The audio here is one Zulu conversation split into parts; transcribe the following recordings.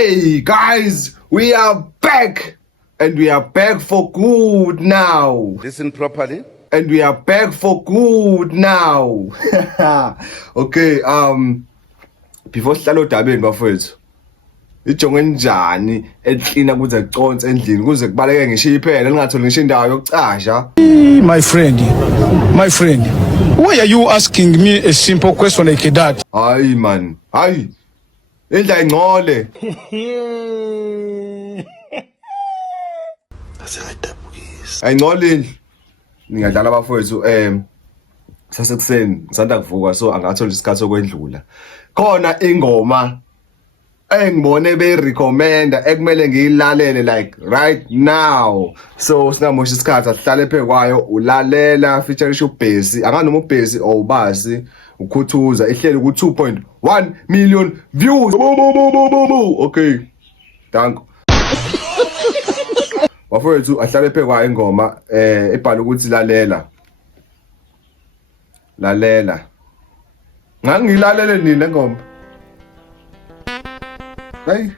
Hey guys, we are back, and we are back for good now. Listen properly. And we are back for good now. Okay, before sihlalo dabeni bafowethu. Ijonge njani eklina kuze kuconse endlini kuze kubaleke ngisho iphela lingatholi ngisho indawo yokucasha. My friend, why are you asking me a simple question like that? Hayi man, hayi. Indla ingcole. Ayingcole. Ngingadlala abafowethu sasekuseni ngisanda kuvuka so angathola isikhathi sokwendlula. Khona ingoma engibone beyirecommenda ekumele ngiyilalele like right now. So singamosha isikhathi asihlale phe kwayo ulalela feature uBhesi anganoma uBhesi or ubasi ukhuthuza ihleli ku 2.1 million views. Okay. Danko. Bafowethu ahlale phe kwayo ingoma ebhala ukuthi lalela. Lalela. Ngangilalele nini le ngoma? Hey.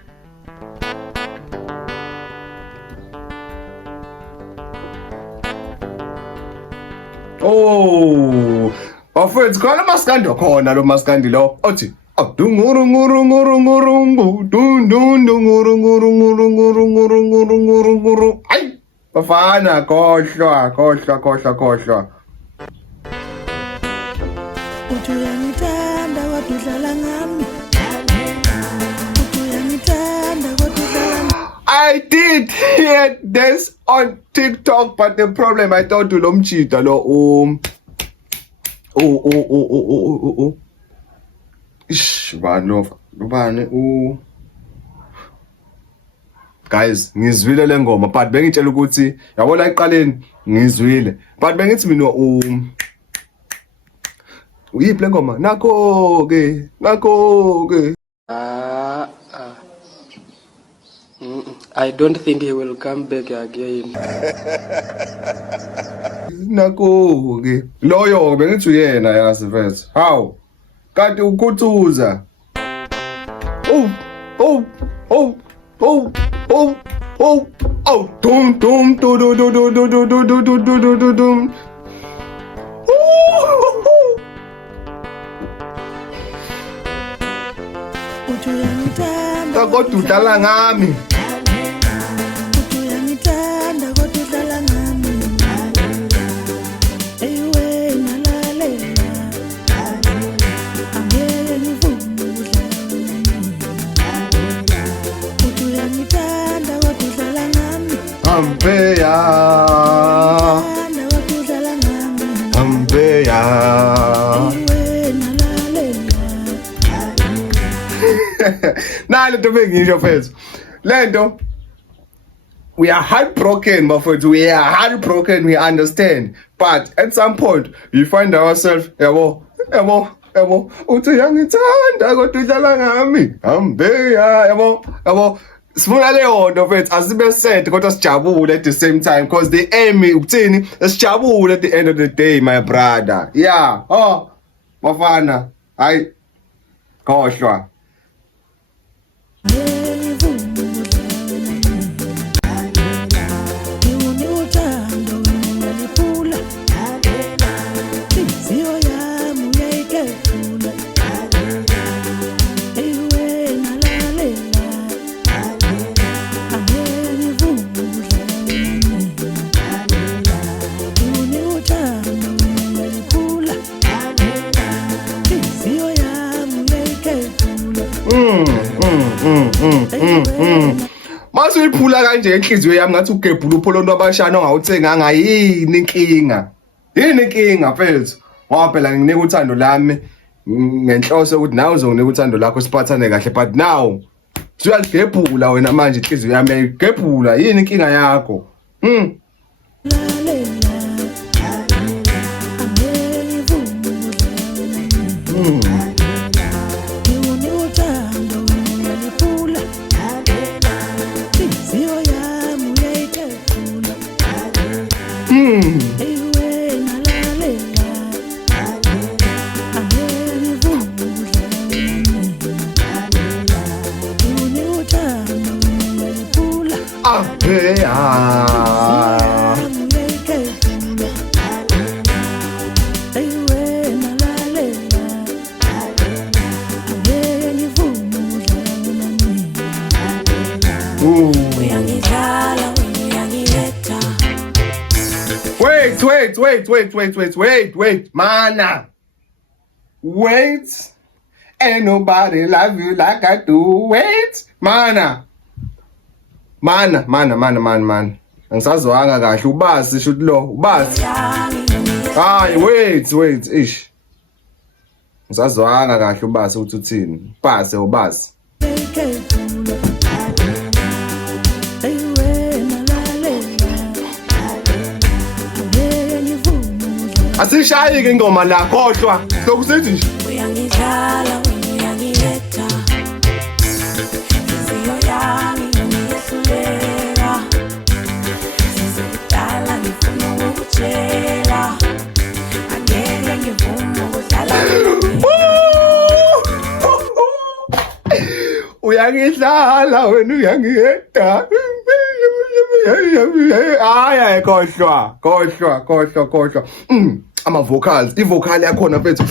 Oh, bafowethu khona maskandi khona lo maskandi lo othi dunguru nguru nguru nguru nguru dun dun dunguru nguru nguru nguru nguru nguru nguru nguru. Ay, bafana khohlwa. Uthi uyangithanda kodwa udlala ngami. I did hear this on TikTok, but the problem I thought lo mchita lo Ish, bani guys, ngizwile le ngoma but bengitshela ukuthi yabona eqaleni ngizwile but bengithi mina uyiphi le ngoma nakho ke I don't think he will come back again. Nakho ke loyo bengithi uyena yasi mfethu. How? Kanti ukhuthuza. Dum dum do do do do do do do do do do do dum. Uthi uyangithanda Kodwa udlala ngami. uthi uyangithanda kodwa udlala ngami. Eyiwe nalalela. Angeke ngivume udlala ngami. Uthi uyangithanda kodwa udlala ngami. Ampeya. Thanda kodwa udlala ngami. Ampeya. Eyiwe nalalela. Nalo to bengisho mfethu. Lento we are heartbroken, bafowethu. We are heartbroken, we understand. But at some point we find ourselves yabo. Uthi uyangithanda kodwa udlala ngami. Ambeya yabo. Sifuna leyo nto mfethu asibe sad kodwa sijabule at the same time because the aim ukuthini sijabule at the end of the day, my brother. Yeah. Bafana. Hayi. Khohlwa. Mase uyiphula kanje enhliziyo yami ngathi ugebhula upholondo abashana ongawuthenganga yini inkinga? Yini inkinga mfethu? Ngoba phela nginika uthando lami ngenhloso ukuthi nawe uzonginika uthando lakho siphathane kahle but now suyaligebhula wena manje inhliziyo yami yayigebhula yini inkinga yakho? Hey, Wait, mana. Wait. Ain't nobody love you like I do. Wait, mana. Man. Angisazwanga kahle ubasi should lo. Ubasi. Hayi, wait. Ish. Angisazwanga kahle ubasi uthi uthini. Ubasi. Asishayi ke ingoma la khohlwa sokusithi nje uyangidlala uyangiyetha inhliziyo yami iyehluleka sizidala ngifuna ukutshela angeke ngivume ukudlala uyangidlala wena uyangiyedwa hayi khohlwa ama vocals ivocal yakhona mfethu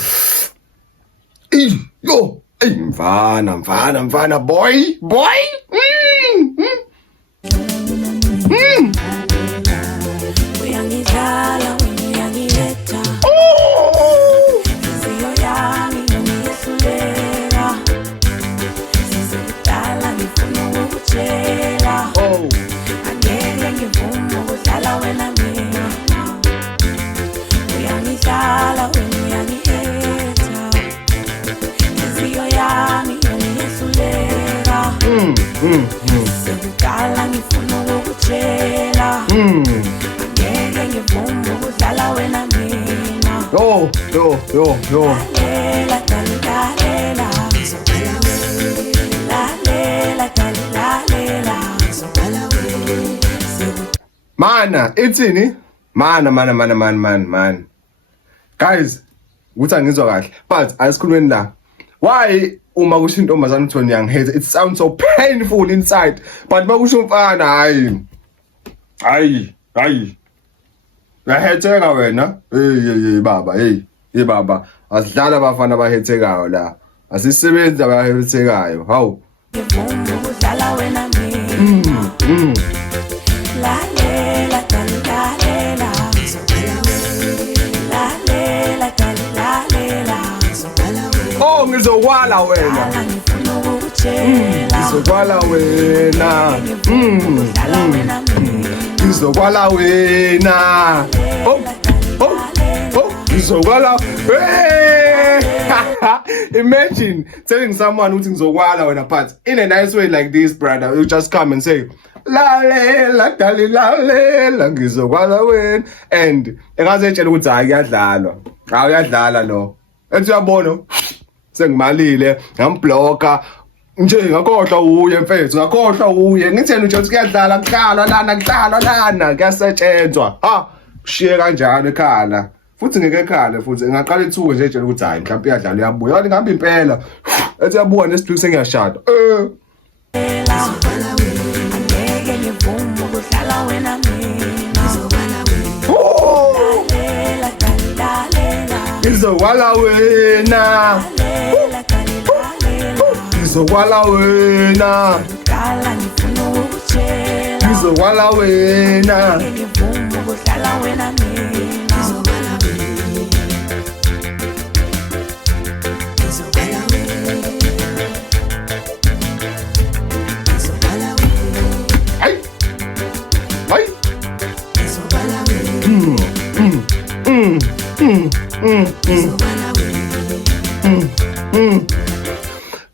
yo mfana boy uyangidlala uyangiyetha inhliziyo yami iyehluleka sizidala ngifuna ukutshela angeke ngivume ukudlala wena mina uyangidlala uyangiyetha inhliziyo yami iyehluleka sizidala ngifuna ukutshela angeke ngivume ukudlala wena mina yo lalela mana ithini man guys ukuthi angizwa kahle but asikhulumeni la why uma kusho intombazana uthi wena uyangihate it sounds so painful inside but makusho umfana hayi uyahetheka wena hey baba asidlala abafana abahethekayo la asisebenzi abahethekayo hawu ngivume ukudlala wena mina lalela oh ngizokwala wena ngifuna ukutshela ngizokwala wena ngizokwala wena ngizokwala imagine telling someone ukuthi ngizokwala wena but in a nice way like this brother you just come and say lalela dali lalela ngizokwala wena and engazetshela ukuthi hayi kuyadlalwa lo ethi uyabona sengimalile ngamblocker nje ngakhohlwa uye mfethu ngakhohlwa uye ngithena nje ukuthi kuyadlala kuhlalwa lana kuyasetshenzwa ushiye kanjalo ekhala futhi ngeke ekhala futhi ngaqala ithuke nje etshela ukuthi hayi mhlawumbe iyadlala uyabuya yona ngihamba impela ethi yabuka nesithuku sengiyashada angeke ngivume ukudlala wena mina ngizokwala wena ngizokwala wena ngizokwala wena ngivume ukudlala wena mina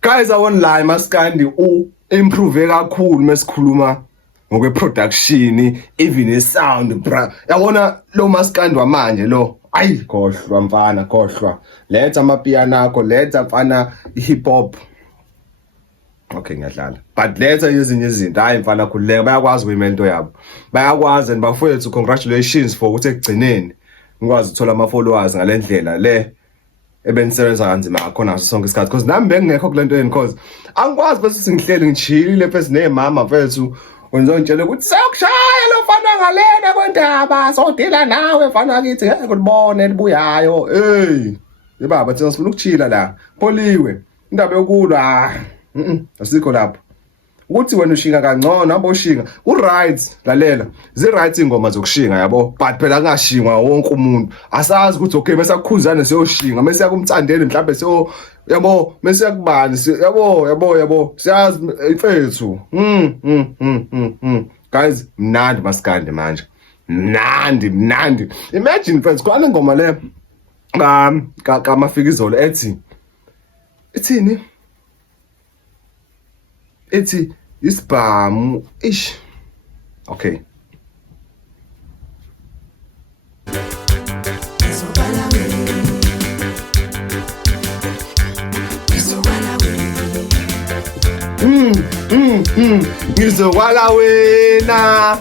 Guys, I won't lie, Maskandi improve kakhulu mesikhuluma ngokwe production, even sound, bra. Yabona lo Maskandi wamanje lo. Ayi khohlwa mfana, khohlwa. Letha amapiano akho, letha mfana hip hop. Okay, ngiyadlala. But letha ezinye izinto, hayi mfana khuleka, bayakwazi ukuyimento yabo. Bayakwazi and bafowethu congratulations for ukuthi ekugcineni ngikwazi ukuthola ama followers ngalendlela le. ebenisebenza kanzima ngakhona ngaso sonke isikhathi because nami bengekho kule nto yeni because angikwazi bese singihleli ngijhilile pheze nemama mfethu ngizongitshela ukuthi sayokushaya lo mfana ngalena kwendaba sodila nawe mfana kithi ngeke ulibone libuyayo yebaba thina sifuna ukuchila la pholiwe indaba yokulwa asikho lapho ukuthi wena ushinga kangcono aboshinga uright lalela zi-right ingoma zokushinga yabo but phela kungashingwa wonke umuntu asazi ukuthi okay bese akukhuzana siyoshinga bese yakumtsandeni mhlawumbe so yabo bese yakubani yabo siyazi mfethu guys mnandi maskandi manje mnandi imagine mfethu kwana ngoma le kaMafikizolo ethini ethi isibhamu ish okay ngizowala wena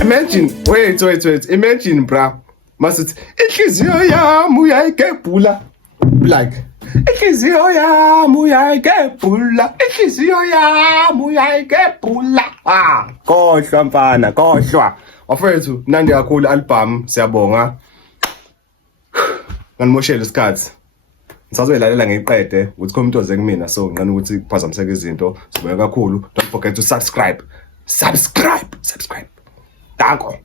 Imagine, wait. Imagine, bra. Masithi inhliziyo yami uyayigebhula. Like inhliziyo yami uyayigebhula. Khohlwa mfana, khohlwa. Wafethu, mnandi kakhulu album, siyabonga. Nganimoshela isikhathi. Ngisazoyilalela ngiqede ukuthi khomintoze kumina so ngiqana ukuthi kuphazamiseke izinto. Sibonga kakhulu. Don't forget to subscribe. Danko.